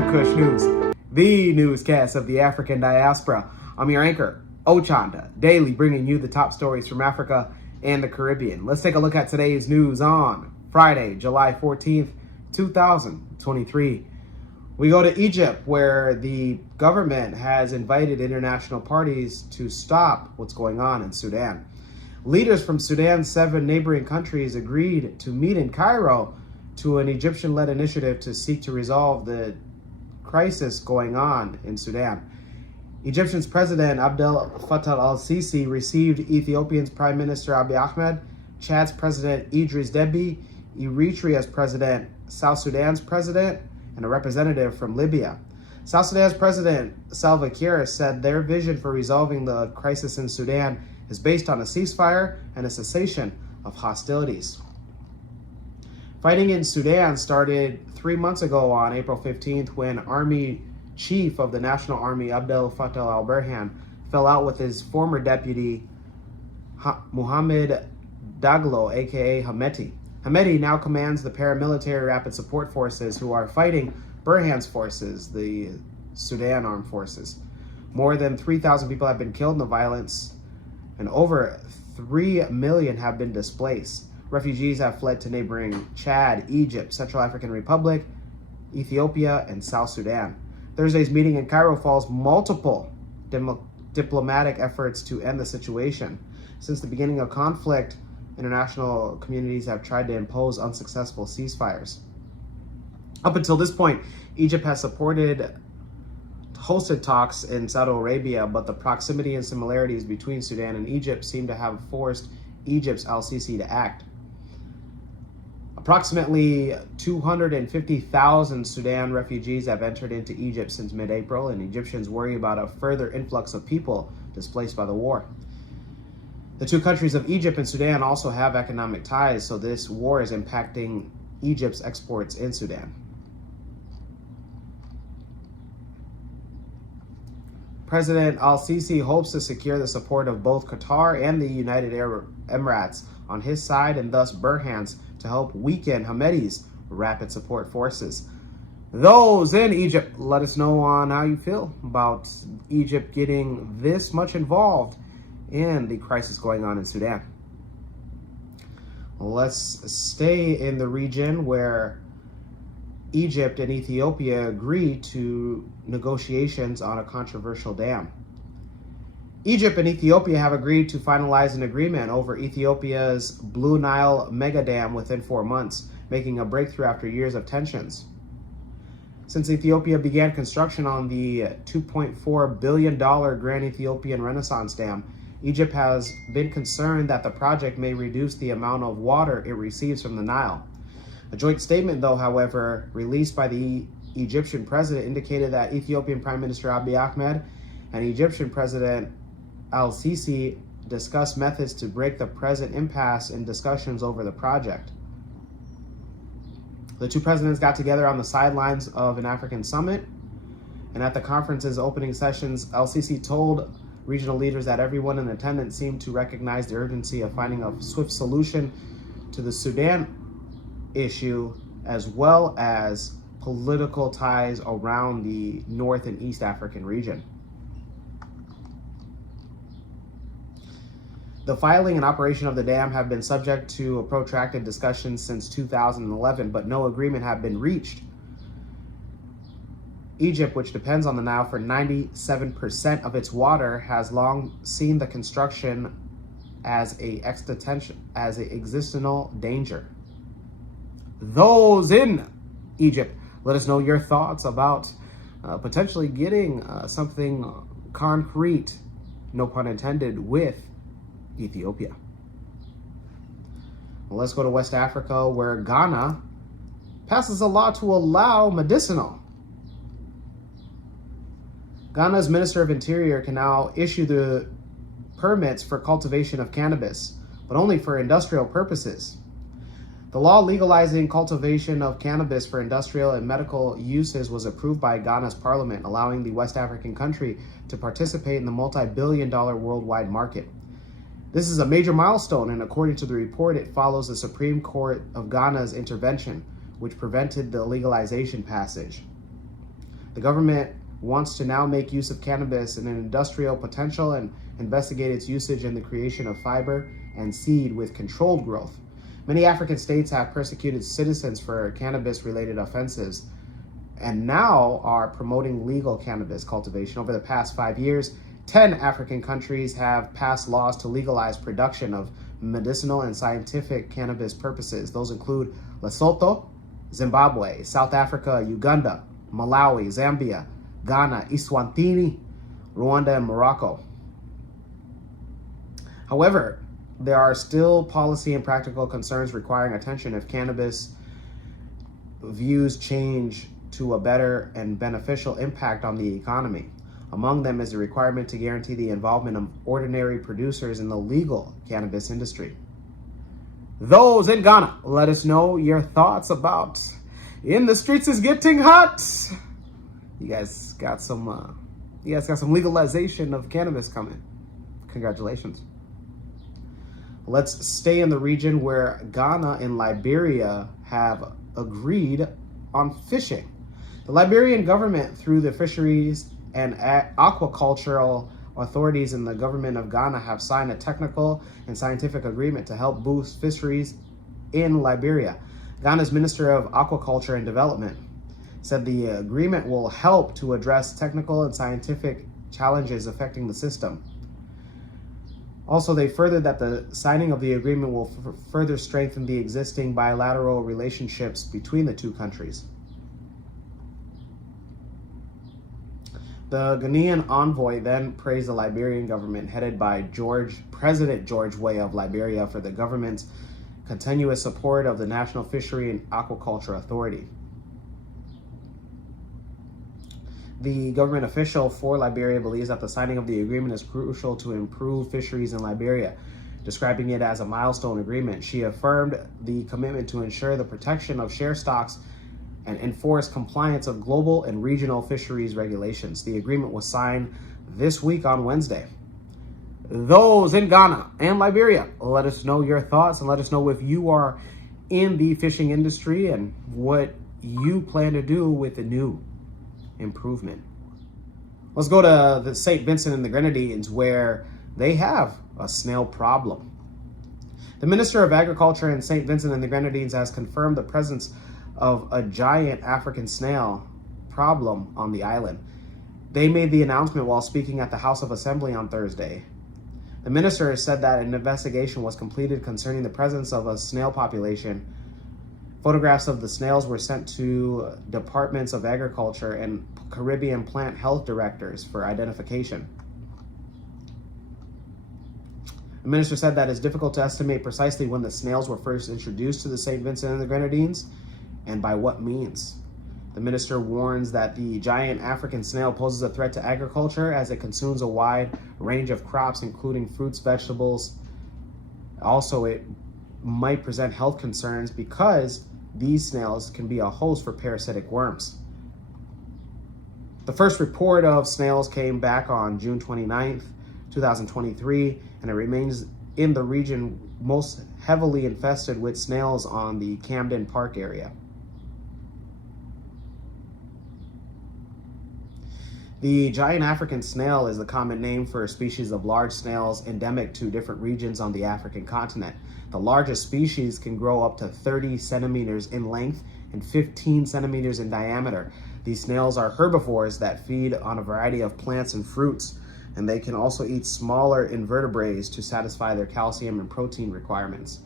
to Kush News, the newscast of the African diaspora. I'm your anchor, Ochanda, daily bringing you the top stories from Africa and the Caribbean. Let's take a look at today's news on Friday, July 14th, 2023. We go to Egypt, where the government has invited international parties to stop what's going on in Sudan. Leaders from Sudan's 7 neighboring countries agreed to meet in Cairo to an Egyptian-led initiative to seek to resolve the crisis going on in Sudan. Egyptian's President Abdel Fattah al-Sisi received Ethiopia's Prime Minister Abiy Ahmed, Chad's President Idris Deby, Eritrea's President, South Sudan's President, and a representative from Libya. South Sudan's President Salva Kiir said their vision for resolving the crisis in Sudan is based on a ceasefire and a cessation of hostilities. Fighting in Sudan started 3 months ago on April 15th when Army Chief of the National Army Abdel Fattah al-Burhan fell out with his former deputy Mohammed Daglo, aka Hameti. Hameti now commands the paramilitary rapid support forces who are fighting Burhan's forces, the Sudan Armed Forces. More than 3,000 people have been killed in the violence and over 3 million have been displaced. Refugees have fled to neighboring Chad, Egypt, Central African Republic, Ethiopia, and South Sudan. Thursday's meeting in Cairo follows multiple diplomatic efforts to end the situation. Since the beginning of conflict, international communities have tried to impose unsuccessful ceasefires. Up until this point, Egypt has hosted talks in Saudi Arabia, but the proximity and similarities between Sudan and Egypt seem to have forced Egypt's al-Sisi to act. Approximately 250,000 Sudan refugees have entered into Egypt since mid-April, and Egyptians worry about a further influx of people displaced by the war. The two countries of Egypt and Sudan also have economic ties, so this war is impacting Egypt's exports in Sudan. President al-Sisi hopes to secure the support of both Qatar and the United Arab Emirates on his side, and thus Burhan's, to help weaken Hameti's rapid support forces. Those in Egypt, let us know on how you feel about Egypt getting this much involved in the crisis going on in Sudan. Let's stay in the region where Egypt and Ethiopia agreed to negotiations on a controversial dam. Egypt and Ethiopia have agreed to finalize an agreement over Ethiopia's Blue Nile mega dam within 4 months, making a breakthrough after years of tensions. Since Ethiopia began construction on the $2.4 billion Grand Ethiopian Renaissance Dam, Egypt has been concerned that the project may reduce the amount of water it receives from the Nile. A joint statement, though, however, released by the Egyptian president indicated that Ethiopian Prime Minister Abiy Ahmed and Egyptian President al-Sisi discussed methods to break the present impasse in discussions over the project. The two presidents got together on the sidelines of an African summit, and at the conference's opening sessions, al-Sisi told regional leaders that everyone in attendance seemed to recognize the urgency of finding a swift solution to the Sudan issue, as well as political ties around the North and East African region. The filing and operation of the dam have been subject to a protracted discussion since 2011, but no agreement have been reached. Egypt, which depends on the Nile for 97% of its water, has long seen the construction as an existential danger. Those in Egypt, let us know your thoughts about potentially getting something concrete, no pun intended, with Ethiopia. Well, let's go to West Africa, where Ghana passes a law to allow medicinal. Ghana's Minister of Interior can now issue the permits for cultivation of cannabis, but only for industrial purposes. The law legalizing cultivation of cannabis for industrial and medical uses was approved by Ghana's parliament, allowing the West African country to participate in the multi-billion-dollar worldwide market. This is a major milestone, and according to the report, it follows the Supreme Court of Ghana's intervention, which prevented the legalization passage. The government wants to now make use of cannabis in an industrial potential and investigate its usage in the creation of fiber and seed with controlled growth. Many African states have persecuted citizens for cannabis-related offenses and now are promoting legal cannabis cultivation. Over the past 5 years, 10 African countries have passed laws to legalize production of medicinal and scientific cannabis purposes. Those include Lesotho, Zimbabwe, South Africa, Uganda, Malawi, Zambia, Ghana, Eswatini, Rwanda, and Morocco. However, there are still policy and practical concerns requiring attention if cannabis views change to a better and beneficial impact on the economy. Among them is the requirement to guarantee the involvement of ordinary producers in the legal cannabis industry. Those in Ghana, let us know your thoughts about In the Streets is Getting Hot. You guys got some legalization of cannabis coming. Congratulations. Let's stay in the region where Ghana and Liberia have agreed on fishing. The Liberian government, through the fisheries and aquacultural authorities in the government of Ghana, have signed a technical and scientific agreement to help boost fisheries in Liberia. Ghana's Minister of Aquaculture and Development said the agreement will help to address technical and scientific challenges affecting the system. Also, they furthered that the signing of the agreement will further strengthen the existing bilateral relationships between the two countries. The Ghanaian envoy then praised the Liberian government, headed by President George Weah of Liberia, for the government's continuous support of the National Fishery and Aquaculture Authority. The government official for Liberia believes that the signing of the agreement is crucial to improve fisheries in Liberia, describing it as a milestone agreement. She affirmed the commitment to ensure the protection of share stocks and enforce compliance of global and regional fisheries regulations. The agreement was signed this week on Wednesday. Those in Ghana and Liberia, let us know your thoughts and let us know if you are in the fishing industry and what you plan to do with the new improvement. Let's go to the St. Vincent and the Grenadines, where they have a snail problem. The Minister of Agriculture in St. Vincent and the Grenadines has confirmed the presence of a giant African snail problem on the island. They made the announcement while speaking at the House of Assembly on Thursday. The minister said that an investigation was completed concerning the presence of a snail population. Photographs of the snails were sent to departments of agriculture and Caribbean plant health directors for identification. The minister said that it's difficult to estimate precisely when the snails were first introduced to the St. Vincent and the Grenadines and by what means. The minister warns that the giant African snail poses a threat to agriculture as it consumes a wide range of crops, including fruits, vegetables. Also, it might present health concerns because these snails can be a host for parasitic worms. The first report of snails came back on June 29th, 2023, and it remains in the region most heavily infested with snails on the Camden Park area. The giant African snail is the common name for a species of large snails endemic to different regions on the African continent. The largest species can grow up to 30 centimeters in length and 15 centimeters in diameter. These snails are herbivores that feed on a variety of plants and fruits, and they can also eat smaller invertebrates to satisfy their calcium and protein requirements.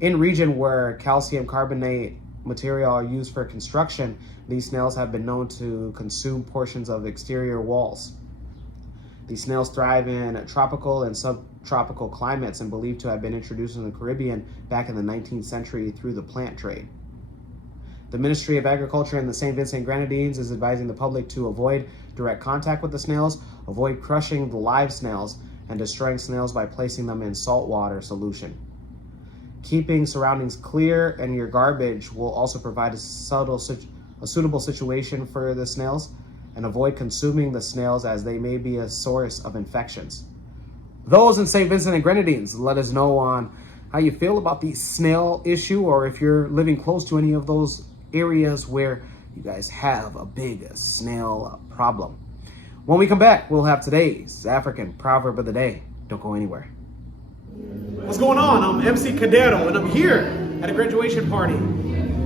In region where calcium carbonate material are used for construction, these snails have been known to consume portions of exterior walls. These snails thrive in tropical and subtropical climates and believed to have been introduced in the Caribbean back in the 19th century through the plant trade. The Ministry of Agriculture in the St. Vincent Grenadines is advising the public to avoid direct contact with the snails, avoid crushing the live snails, and destroying snails by placing them in saltwater solution. Keeping surroundings clear and your garbage will also provide a suitable situation for the snails, and avoid consuming the snails as they may be a source of infections. Those in St. Vincent and Grenadines, let us know on how you feel about the snail issue, or if you're living close to any of those areas where you guys have a big snail problem. When we come back, we'll have today's African proverb of the day. Don't go anywhere. What's going on? I'm MC Cadero, and I'm here at a graduation party.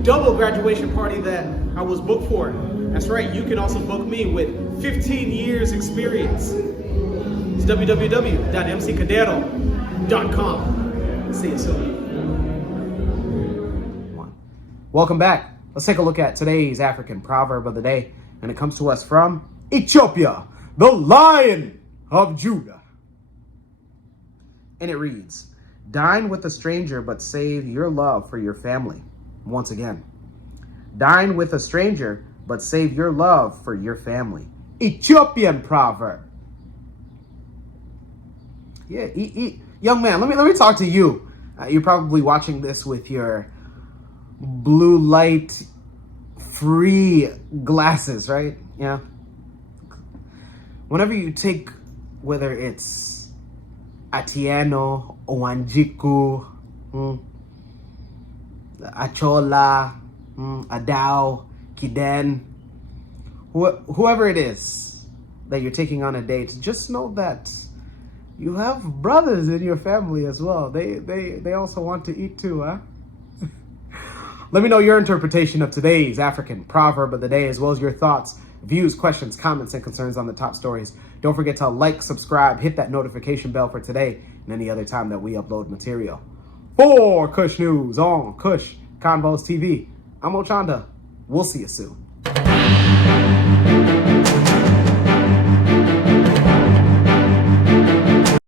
Double graduation party that I was booked for. That's right, you can also book me with 15 years experience. It's www.mccadero.com. See you soon. Welcome back. Let's take a look at today's African proverb of the day, and it comes to us from Ethiopia, the Lion of Judah. And it reads, dine with a stranger, but save your love for your family. Once again, dine with a stranger, but save your love for your family. Ethiopian proverb. Yeah, young man, let me talk to you. You're probably watching this with your blue light free glasses, right? Yeah. Whenever you take, whether it's Atieno, Owanjiku, Achola, Adao, Kiden, whoever it is that you're taking on a date, just know that you have brothers in your family as well. They also want to eat too, huh? Let me know your interpretation of today's African proverb of the day, as well as your thoughts, views, questions, comments, and concerns on the top stories. Don't forget to like, subscribe, hit that notification bell for today and any other time that we upload material. For Kush News on Kush Convos TV, I'm Ochanda. We'll see you soon.